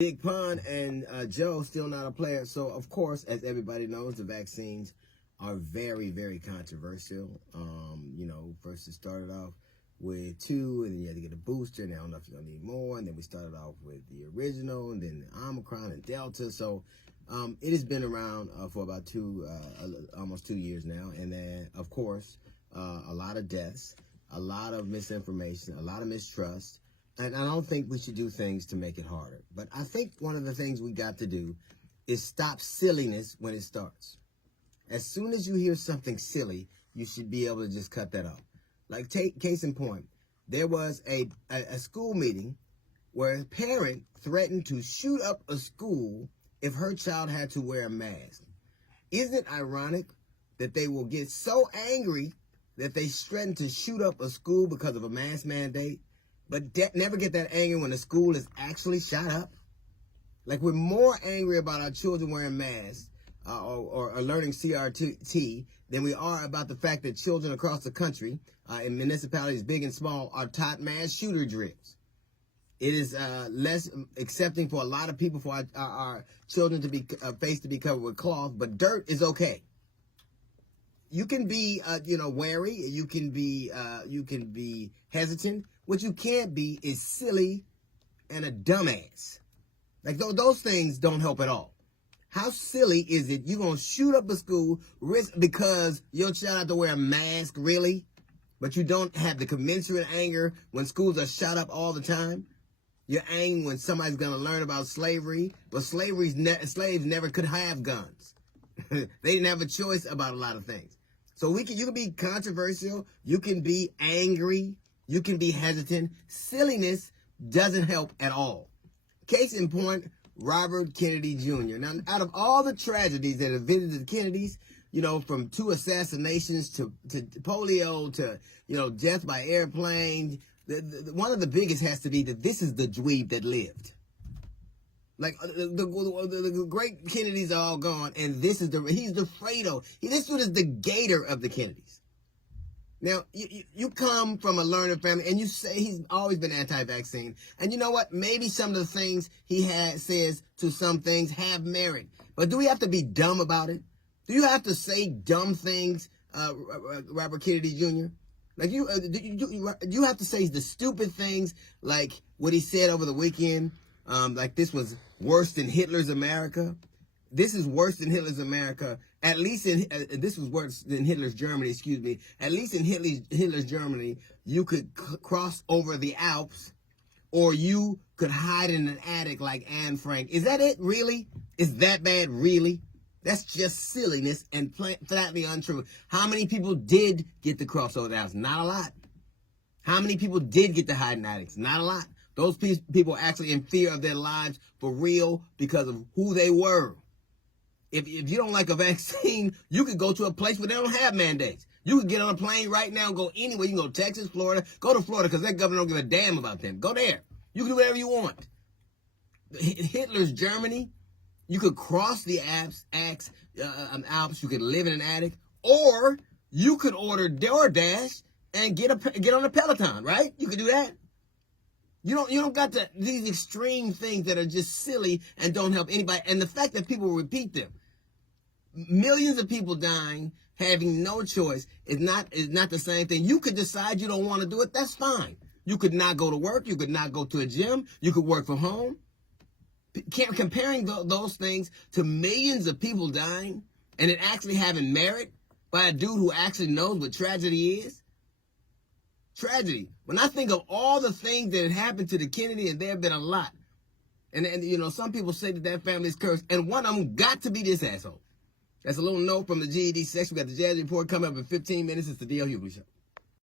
Big Pun and Joe still not a player. So, of course, as everybody knows, the vaccines are very, very controversial. First it started off with 2, and then you had to get a booster, and I don't know if you're going to need more. And then we started off with the original, and then the Omicron and Delta. So, it has been around for about almost 2 years now. And then, of course, a lot of deaths, a lot of misinformation, a lot of mistrust. And I don't think we should do things to make it harder. But I think one of the things we got to do is stop silliness when it starts. As soon as you hear something silly, you should be able to just cut that off. Like, case in point, there was a school meeting where a parent threatened to shoot up a school if her child had to wear a mask. Isn't it ironic that they will get so angry that they threaten to shoot up a school because of a mask mandate, but never get that angry when the school is actually shot up? Like, we're more angry about our children wearing masks or learning CRT than we are about the fact that children across the country, in municipalities big and small, are taught mass shooter drills. It is less accepting for a lot of people for our children to be face to be covered with cloth, but dirt is okay. You can be, wary. You can be hesitant. What you can't be is silly and a dumbass. Like, those things don't help at all. How silly is it you're going to shoot up a school because your child has to wear a mask, really? But you don't have the commensurate anger when schools are shot up all the time? You're angry when somebody's going to learn about slavery. But slaves never could have guns. They didn't have a choice about a lot of things. So you can be controversial. You can be angry. You can be hesitant. Silliness doesn't help at all. Case in point, Robert Kennedy Jr. Now, out of all the tragedies that have visited the Kennedys, from 2 assassinations to polio to, death by airplane, one of the biggest has to be that this is the dweeb that lived. Like, the great Kennedys are all gone, and he's the Fredo. This dude is the Gator of the Kennedys. Now, you come from a learned family, and you say he's always been anti-vaccine. And you know what? Maybe some of the things he says to some things have merit. But do we have to be dumb about it? Do you have to say dumb things, Robert Kennedy Jr.? Like, you have to say the stupid things, like what he said over the weekend, like this was worse than Hitler's America. This is worse than Hitler's America. At least this was worse than Hitler's Germany, excuse me. At least in Hitler's Germany, you could cross over the Alps, or you could hide in an attic like Anne Frank. Is that it, really? Is that bad, really? That's just silliness and flatly untrue. How many people did get to cross over the Alps? Not a lot. How many people did get to hide in attics? Not a lot. Those people are actually in fear of their lives for real because of who they were. If you don't like a vaccine, you could go to a place where they don't have mandates. You can get on a plane right now and go anywhere. You can go to Texas, Florida. Go to Florida because that governor don't give a damn about them. Go there. You can do whatever you want. Hitler's Germany, you could cross the Alps. You could live in an attic, or you could order DoorDash and get on a Peloton. Right? You could do that. You don't got these extreme things that are just silly and don't help anybody. And the fact that people repeat them. Millions of people dying, having no choice, is not the same thing. You could decide you don't want to do it. That's fine. You could not go to work. You could not go to a gym. You could work from home. Comparing those things to millions of people dying and it actually having merit by a dude who actually knows what tragedy is. Tragedy. When I think of all the things that had happened to the Kennedy, and there have been a lot, and some people say that family is cursed, and one of them got to be this asshole. That's a little note from the GED section. We got the Jazz Report coming up in 15 minutes. It's the DLHughley Show.